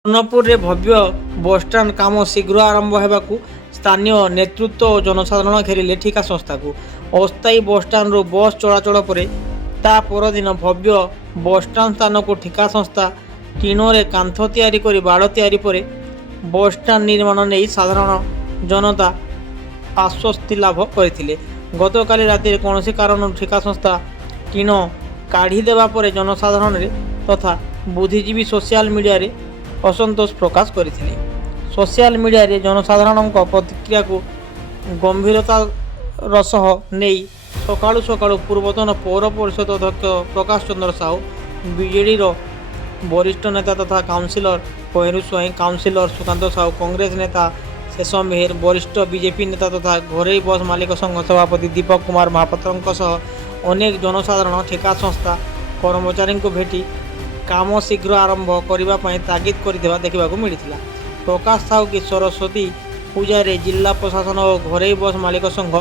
ସୁବର୍ଣ୍ଣପୁରରେ ଭବ୍ୟ bus stand କାମ ଶୀଘ୍ର ଆରମ୍ଭ ହେବାକୁ ସ୍ଥାନୀୟ ନେତୃତ୍ୱ ଓ ଜନସାଧାରଣ ଘେରିଲେ ଠିକା ସଂସ୍ଥାକୁ। ଅସ୍ଥାୟୀ ବସ୍ଷ୍ଟାଣ୍ଡରୁ ବସ୍ ଚଳାଚଳ ପରେ ତା ପରଦିନ ଭବ୍ୟ ବସ୍ଷ୍ଟାଣ୍ଡ ସ୍ଥାନକୁ ଠିକା ସଂସ୍ଥା ଟିଣରେ କାନ୍ଥ ତିଆରି କରି ବାଡ଼ ତିଆରି ପରେ ବସ୍ଷ୍ଟାଣ୍ଡ ନିର୍ମାଣ ନେଇ ସାଧାରଣ ଜନତା ଆଶ୍ୱସ୍ତି ଲାଭ କରିଥିଲେ। ଗତକାଲି ରାତିରେ କୌଣସି କାରଣରୁ ଠିକା ସଂସ୍ଥା ଟିଣ କାଢ଼ିଦେବା ପରେ ଜନସାଧାରଣରେ ତଥା ବୁଦ୍ଧିଜୀବୀ ସୋସିଆଲ ମିଡ଼ିଆରେ ଅସନ୍ତୋଷ ପ୍ରକାଶ କରିଥିଲେ। ସୋସିଆଲ ମିଡ଼ିଆରେ ଜନସାଧାରଣଙ୍କ ପ୍ରତିକ୍ରିୟାକୁ ଗମ୍ଭୀରତାର ସହ ନେଇ ସକାଳୁ ସକାଳୁ ପୂର୍ବତନ ପୌର ପରିଷଦ ଅଧ୍ୟକ୍ଷ ପ୍ରକାଶ ଚନ୍ଦ୍ର ସାହୁ, ବିଜେଡ଼ିର ବରିଷ୍ଠ ନେତା ତଥା କାଉନସିଲର ପହେରୁ ସ୍ୱାଇଁ, କାଉନସିଲର ସୁକାନ୍ତ ସାହୁ, କଂଗ୍ରେସ ନେତା ଶେଷ ମେହେର, ବରିଷ୍ଠ ବିଜେପି ନେତା ତଥା ଘରୋଇ ବସ୍ ମାଲିକ ସଂଘ ସଭାପତି ଦୀପକ କୁମାର ମହାପାତ୍ରଙ୍କ ସହ ଅନେକ ଜନସାଧାରଣ ଠିକା ସଂସ୍ଥା କର୍ମଚାରୀଙ୍କୁ ଭେଟି କାମ ଶୀଘ୍ର ଆରମ୍ଭ କରିବା ପାଇଁ ତାଗିଦ କରିଥିବା ଦେଖିବାକୁ ମିଳିଥିଲା। ପ୍ରକାଶ ସାହୁ କି ସରସ୍ୱତୀ ପୂଜାରେ ଜିଲ୍ଲା ପ୍ରଶାସନ ଓ ଘରୋଇ ବସ୍ ମାଲିକ ସଂଘ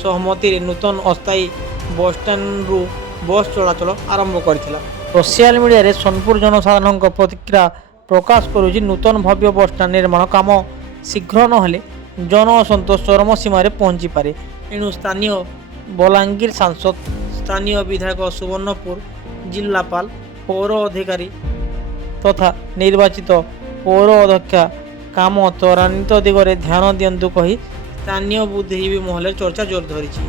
ସହମତିରେ ନୂତନ ଅସ୍ଥାୟୀ ବସ୍ଷ୍ଟାଣ୍ଡରୁ ବସ୍ ଚଳାଚଳ ଆରମ୍ଭ କରିଥିଲା। ସୋସିଆଲ ମିଡ଼ିଆରେ ସୋନପୁର ଜନସାଧାରଣଙ୍କ ପ୍ରତିକ୍ରିୟା ପ୍ରକାଶ କରୁଛି। ନୂତନ ଭବ୍ୟ ବସ୍ଷ୍ଟାଣ୍ଡ ନିର୍ମାଣ କାମ ଶୀଘ୍ର ନହେଲେ ଜନ ଅସନ୍ତୋଷ ଚରମ ସୀମାରେ ପହଞ୍ଚିପାରେ। ଏଣୁ ସ୍ଥାନୀୟ ବଲାଙ୍ଗୀର ସାଂସଦ, ସ୍ଥାନୀୟ ବିଧାୟକ, ସୁବର୍ଣ୍ଣପୁର ଜିଲ୍ଲାପାଳ, ପୌର ଅଧିକାରୀ ତଥା ନିର୍ବାଚିତ ପୌର ଅଧ୍ୟକ୍ଷା କାମ ତ୍ୱରାନ୍ୱିତ ଦିଗରେ ଧ୍ୟାନ ଦିଅନ୍ତୁ କହି ସ୍ଥାନୀୟ ବୁଦ୍ଧିଜୀବୀ ମହଲରେ ଚର୍ଚ୍ଚା ଜୋର ଧରିଛି।